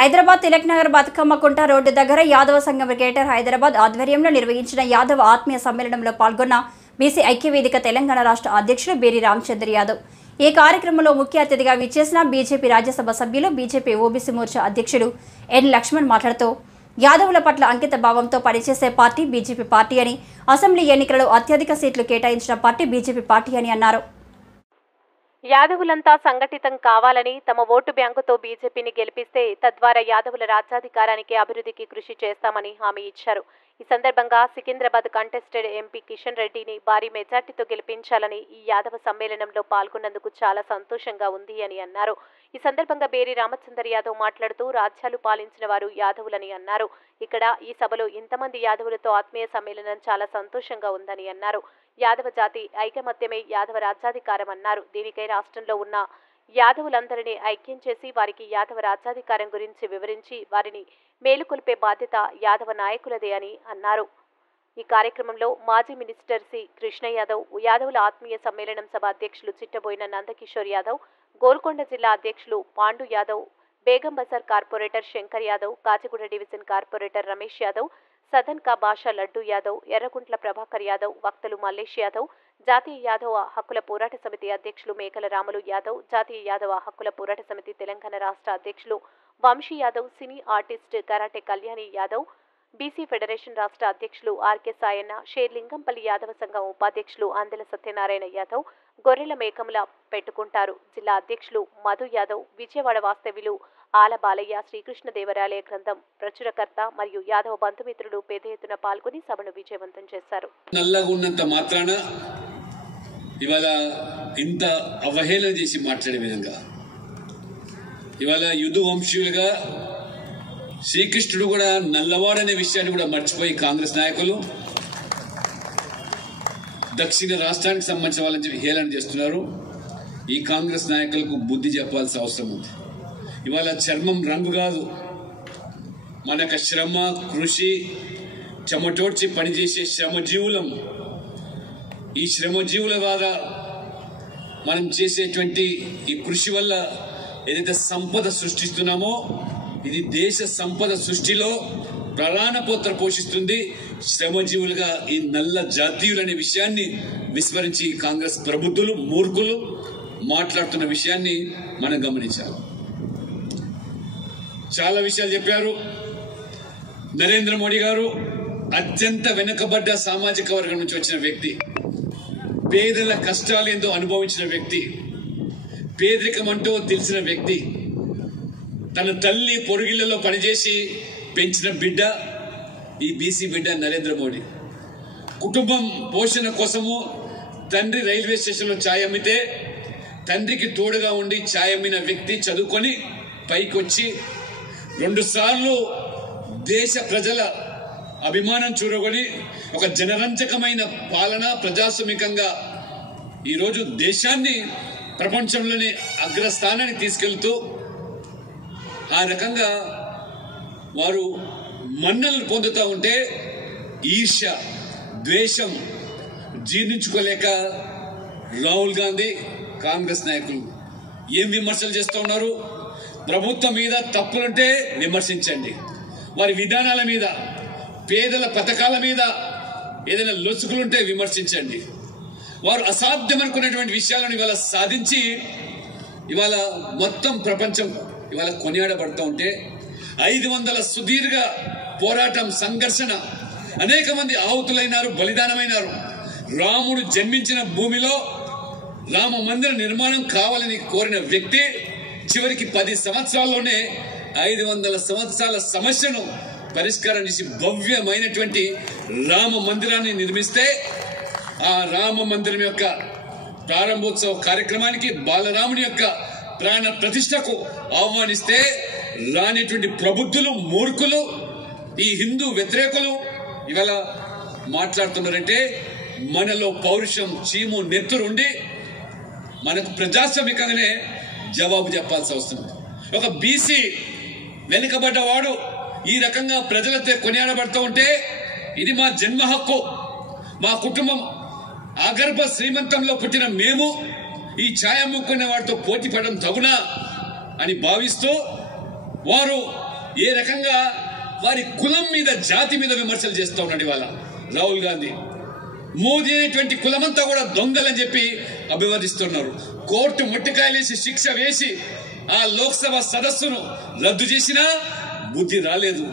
హైదరాబాద్ తిలక్ నగర్ బతుకమ్మ కుంట road దగ్గర యాదవ సంఘం greater Hyderabad ఆధ్వర్యంలో నిర్వహించిన యాదవ ఆత్మీయ సమ్మేళనంలో పాల్గొన్న బీసీ ఐక్యవేదిక తెలంగాణ రాష్ట్ర అధ్యక్షులు బేరి రామచంద్ర యాదవ్ ఈ కార్యక్రమంలో ముఖ్య అతిథిగా విచ్చేసిన బీజేపీ రాజ్యసభ సభ్యులు బీజేపీ ఓబీసీ మోర్చా అధ్యక్షుడు ఎన్ లక్ష్మణ్ మాట్లాడుతూ యాదవుల పట్ల అంకిత భావంతో పనిచేసే పార్టీ బీజేపీ పార్టీ అని, అసెంబ్లీ ఎన్నికలలో అత్యధిక సీట్లు కేటాయించిన పార్టీ బీజేపీ పార్టీ అని అన్నారు. యాదవులంతా సంఘటితం కావాలని, తమ ఓటు బ్యాంకుతో బీజేపీని గెలిపిస్తే తద్వారా యాదవుల రాజ్యాధికారానికి అభివృద్ధికి కృషి చేస్తామని హామీ ఇచ్చారు. ఈ సందర్భంగా సికింద్రాబాద్ కంటెస్టెడ్ ఎంపీ కిషన్ రెడ్డిని భారీ మెజార్టీతో గెలిపించాలని ఈ యాదవ సమ్మేళనంలో పాల్గొన్నందుకు చాలా సంతోషంగా ఉంది అని అన్నారు. ఈ సందర్భంగా బేరి రామచంద్ర యాదవ్ మాట్లాడుతూ రాజ్యాలు పాలించిన వారు యాదవులని అన్నారు. ఇక్కడ ఈ సభలో ఇంతమంది యాదవులతో ఆత్మీయ సమ్మేళనం చాలా సంతోషంగా ఉందని అన్నారు. యాదవ జాతి ఐకమత్యమే యాదవ రాజ్యాధికారం అన్నారు. దీనికై రాష్ట్రంలో ఉన్న యాదవులందరినీ ఐక్యం చేసి వారికి యాదవ రాజ్యాధికారం గురించి వివరించి వారిని మేలుకొల్పే బాధ్యత యాదవ నాయకులదే అని అన్నారు. ఈ కార్యక్రమంలో మాజీ మినిస్టర్ సి కృష్ణ యాదవ్, యాదవుల ఆత్మీయ సమ్మేళనం సభ అధ్యక్షులు చిట్టబోయిన నందకిషోర్ యాదవ్, గోల్కొండ జిల్లా అధ్యక్షులు Pandu Yadav, Begum Bazar corporator Shankar Yadav, Kachiguda division corporator Ramesh Yadav, సదన్ కా బాషా లడ్డు యాదవ్, ఎర్రగుంట్ల ప్రభాకర్ యాదవ్, వక్తలు మల్లేష్ యాదవ్, జాతీయ యాదవ హక్కుల పోరాట సమితి అధ్యక్షులు మేకల రాములు యాదవ్, జాతీయ యాదవ హక్కుల పోరాట సమితి తెలంగాణ రాష్ట్ర అధ్యక్షులు Vamshi Yadav, cine artist karate Kalyani Yadav, BC federation రాష్ట్ర అధ్యక్షులు ఆర్కే సాయన్న, షేర్లింగంపల్లి యాదవ సంఘం ఉపాధ్యక్షులు అందెల సత్యనారాయణ యాదవ్, గొర్రెల మేకముల పెట్టుకుంటారు జిల్లా అధ్యక్షులు మధు యాదవ్, విజయవాడ వాస్తవ్యులు ఆల బాలయ్య, శ్రీకృష్ణదేవరాయల గ్రంథం ప్రచురకర్త మరియు యాదవ బంధుమిత్రులు పెద్ద ఎత్తున పాల్గొని సభను విజయవంతం చేశారు. నల్లగున్నంత మాత్రాన ఇవాళ ఇంత అవహేళన చేసి మాట్లాడే విధంగా ఇవాళ యుధు వంశీయులుగా శ్రీకృష్ణుడు కూడా నల్లవాడనే విషయాన్ని కూడా మర్చిపోయి కాంగ్రెస్ నాయకులు దక్షిణ రాష్ట్రానికి సంబంధించిన వాళ్ళని హేళన చేస్తున్నారు. ఈ కాంగ్రెస్ నాయకులకు బుద్ధి చెప్పాల్సిన అవసరం ఉంది. ఇవాళ చర్మం రంగు కాదు, మనకు శ్రమ, కృషి, చెమటోడ్చి పనిచేసే శ్రమజీవులం. ఈ శ్రమజీవుల ద్వారా మనం చేసేటువంటి ఈ కృషి వల్ల ఏదైతే సంపద సృష్టిస్తున్నామో ఇది దేశ సంపద సృష్టిలో ప్రధాన పాత్ర పోషిస్తుంది. శ్రమజీవులుగా ఈ నల్ల జాతీయులనే విషయాన్ని విస్మరించి కాంగ్రెస్ ప్రబుద్ధులు, మూర్ఖులు మాట్లాడుతున్న విషయాన్ని మనం గమనించాలి. చాలా విషయాలు చెప్పారు. నరేంద్ర మోడీ గారు అత్యంత వెనుకబడ్డ సామాజిక వర్గం నుంచి వచ్చిన వ్యక్తి, పేదల కష్టాలేందో అనుభవించిన వ్యక్తి, పేదరికం అంటూ తెలిసిన వ్యక్తి, తన తల్లి పొరుగిళ్లలో పనిచేసి పెంచిన బిడ్డ ఈ బీసీ బిడ్డ నరేంద్ర మోడీ. కుటుంబం పోషణ కోసము తండ్రి రైల్వే స్టేషన్లో ఛాయ్ అమ్మితే తండ్రికి తోడుగా ఉండి ఛాయ్ అమ్మిన వ్యక్తి చదువుకొని పైకి వచ్చి 2 సార్లు దేశ ప్రజల అభిమానం చూరగొని ఒక జనరంజకమైన పాలన, ప్రజాస్వామికంగా ఈరోజు దేశాన్ని ప్రపంచంలోని అగ్రస్థానానికి తీసుకెళ్తూ ఆ రకంగా వారు మన్నలు పొందుతూ ఉంటే ఈర్ష్య, ద్వేషం జీర్ణించుకోలేక రాహుల్ గాంధీ, కాంగ్రెస్ నాయకులు ఏం విమర్శలు చేస్తూ ఉన్నారు. ప్రభుత్వం మీద తప్పులుంటే విమర్శించండి, వారి విధానాల మీద, పేదల పథకాల మీద ఏదైనా లొసుకులుంటే విమర్శించండి. వారు అసాధ్యం అనుకున్నటువంటి విషయాలను ఇవాళ సాధించి ఇవాళ మొత్తం ప్రపంచం ఇవాళ కొనియాడబడుతూ ఉంటే 500 సుదీర్ఘ పోరాటం, సంఘర్షణ, అనేక మంది ఆహుతులైనారు, బలిదానమైనారు. రాముడు జన్మించిన భూమిలో రామ మందిర నిర్మాణం కావాలని కోరిన వ్యక్తి చివరికి 10 సంవత్సరాల్లోనే 500 సంవత్సరాల సమస్యను పరిష్కారం చేసి భవ్యమైనటువంటి రామ మందిరాన్ని నిర్మిస్తే ఆ రామ మందిరం యొక్క ప్రారంభోత్సవ కార్యక్రమానికి బాలరాముని యొక్క ప్రాణ ప్రతిష్టకు ఆహ్వానిస్తే రానిటువంటి ప్రబుద్ధులు, మూర్ఖులు, ఈ హిందూ వ్యతిరేకులు ఇవాళ మాట్లాడుతున్నారంటే మనలో పౌరుషం, చీము, నెత్తురుండి మనకు ప్రజాస్వామికంగానే జవాబు చెప్పాల్సి వస్తుంది. ఒక బీసీ వెనుకబడ్డవాడు ఈ రకంగా ప్రజలతో కొనియాడబడుతూ ఉంటే ఇది మా జన్మ హక్కు, మా కుటుంబం ఆగర్భ శ్రీమంతంలో పుట్టిన మేము ఈ ఛాయ అమ్ముకునే వాడితో పోటీ పడడం తగునా అని భావిస్తూ వారు ఏ రకంగా వారి కులం మీద జాతి మీద విమర్శలు చేస్తూ ఉన్నాడు ఇవాళ రాహుల్ గాంధీ. మోదీ అనేటువంటి కులమంతా కూడా దొంగలని చెప్పి అభివర్ణిస్తున్నారు. కోర్టు ముట్టికాయలేసి శిక్ష వేసి ఆ లోక్సభ సదస్సును రద్దు చేసినా బుద్ధి రాలేదు.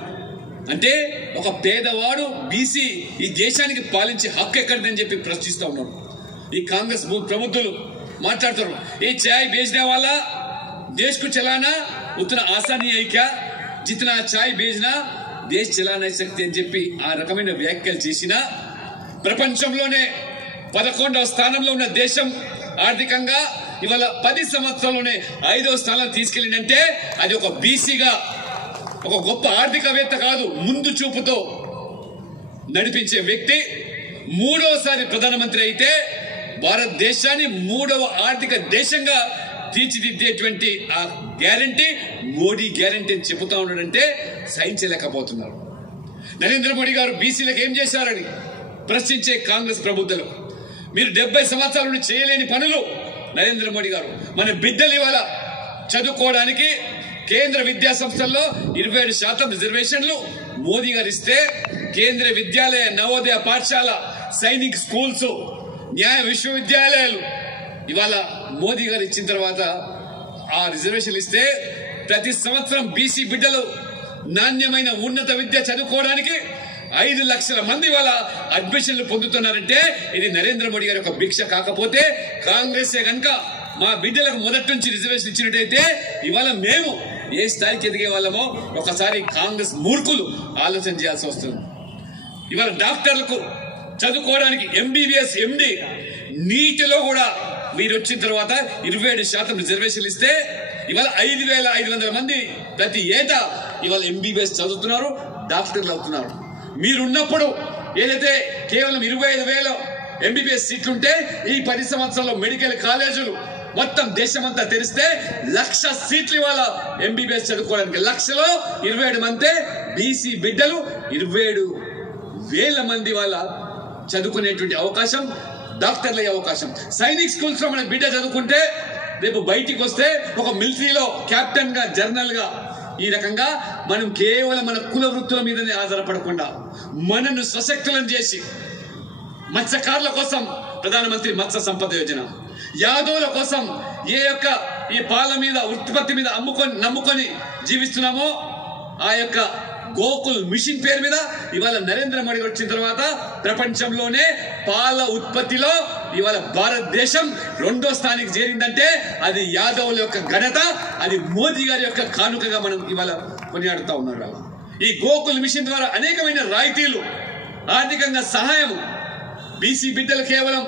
అంటే ఒక పేదవాడు బీసీ ఈ దేశానికి పాలించే హక్కు ఎక్కడిదని చెప్పి ప్రశ్నిస్తూ ఉన్నారు. ఈ కాంగ్రెస్ ప్రముఖులు మాట్లాడుతారు, ఏ చాయ్ బేచనే వాళ్ళ దేశ్ కు చలానా ఉత్తన ఆసానీ ఐక్యా జితనా చాయ్ బేచనా దేశ్ చలానా శక్తి అని చెప్పి ఆ రకమైన వ్యాఖ్యలు చేసినా ప్రపంచంలోనే 11వ స్థానంలో ఉన్న దేశం ఆర్థికంగా ఇవాళ 10 సంవత్సరాల్లోనే 5వ స్థానం తీసుకెళ్ళిందంటే అది ఒక బీసీగా ఒక గొప్ప ఆర్థికవేత్త కాదు, ముందు చూపుతో నడిపించే వ్యక్తి 3వసారి ప్రధానమంత్రి అయితే భారతదేశాన్ని 3వ ఆర్థిక దేశంగా తీర్చిదిద్దేటువంటి ఆ గ్యారంటీ మోడీ గ్యారంటీ అని చెబుతా ఉన్నాడంటే సహించలేకపోతున్నారు. నరేంద్ర మోడీ గారు బీసీలకు ఏం చేశారని ప్రశ్నించే కాంగ్రెస్ ప్రభుత్వం, మీరు 70 సంవత్సరాల నుండి చేయలేని పనులు నరేంద్ర మోడీ గారు మన బిడ్డలు ఇవాళ చదువుకోవడానికి కేంద్ర విద్యా సంస్థల్లో 27% రిజర్వేషన్లు మోదీ గారు ఇస్తే కేంద్ర విద్యాలయ నవోదయ పాఠశాల సైనిక్ స్కూల్స్ న్యాయ విశ్వవిద్యాలయాలు ఇవాళ మోదీ గారు ఇచ్చిన తర్వాత ఆ రిజర్వేషన్లు ఇస్తే ప్రతి సంవత్సరం బీసీ బిడ్డలు నాణ్యమైన ఉన్నత విద్య చదువుకోవడానికి 5 లక్షల మంది వాళ్ళ అడ్మిషన్లు పొందుతున్నారంటే ఇది నరేంద్ర మోడీ గారి యొక్క భిక్ష కాకపోతే కాంగ్రెస్ కనుక మా బిడ్డలకు మొదటి నుంచి రిజర్వేషన్ ఇచ్చినట్టయితే ఇవాళ మేము ఏ స్థాయికి ఎదిగే వాళ్ళమో ఒకసారి కాంగ్రెస్ మూర్ఖులు ఆలోచన చేయాల్సి వస్తుంది. ఇవాళ డాక్టర్లకు చదువుకోవడానికి ఎంబీబీఎస్ ఎండి నీటిలో కూడా వీరు వచ్చిన తర్వాత 27% రిజర్వేషన్లు ఇస్తే ఇవాళ 5,500 మంది ప్రతి ఏటా ఇవాళ ఎంబీబీఎస్ చదువుతున్నారు, డాక్టర్లు అవుతున్నారు. మీరున్నప్పుడు ఏదైతే కేవలం 25,000 ఎంబీబీఎస్ సీట్లుంటే ఈ 10 సంవత్సరాల్లో మెడికల్ కాలేజీలు మొత్తం దేశమంతా తెరిస్తే 1,00,000 సీట్లు ఇవాళ ఎంబీబీఎస్ చదువుకోవడానికి 1,00,000లో 27 మంది బీసీ బిడ్డలు 27,000 మంది వాళ్ళ చదువుకునేటువంటి అవకాశం, డాక్టర్లు అయ్యే అవకాశం. సైనిక్ స్కూల్స్ లో మన బిడ్డ చదువుకుంటే రేపు బయటికి వస్తే ఒక మిలిటరీలో కెప్టెన్ గా జనరల్ గా ఈ రకంగా మనం కేవలం మన కుల వృత్తుల మీదనే ఆధారపడకుండా మనను సశక్తులను చేసి మత్స్యకారుల కోసం ప్రధానమంత్రి మత్స్య సంపద యోజన, యాదవుల కోసం ఈ పాల మీద ఉత్పత్తి మీద నమ్ముకొని జీవిస్తున్నామో ఆ యొక్క గోకుల్ మిషన్ పేరు మీద ఇవాళ నరేంద్ర మోడీ వచ్చిన తర్వాత ప్రపంచంలోనే పాల ఉత్పత్తిలో ఇవాళ భారతదేశం 2వ స్థానానికి చేరిందంటే అది యాదవుల యొక్క ఘనత, అది మోదీ గారి యొక్క కానుకగా మనం ఇవాళ కొనియాడుతా ఉన్నారు. ఈ గోకుల్ మిషన్ ద్వారా అనేకమైన రాయితీలు, ఆర్థికంగా సహాయం బీసీ బిడ్డలు కేవలం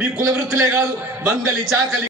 మీ కుల వృత్తులే కాదు, మంగలి చాకలి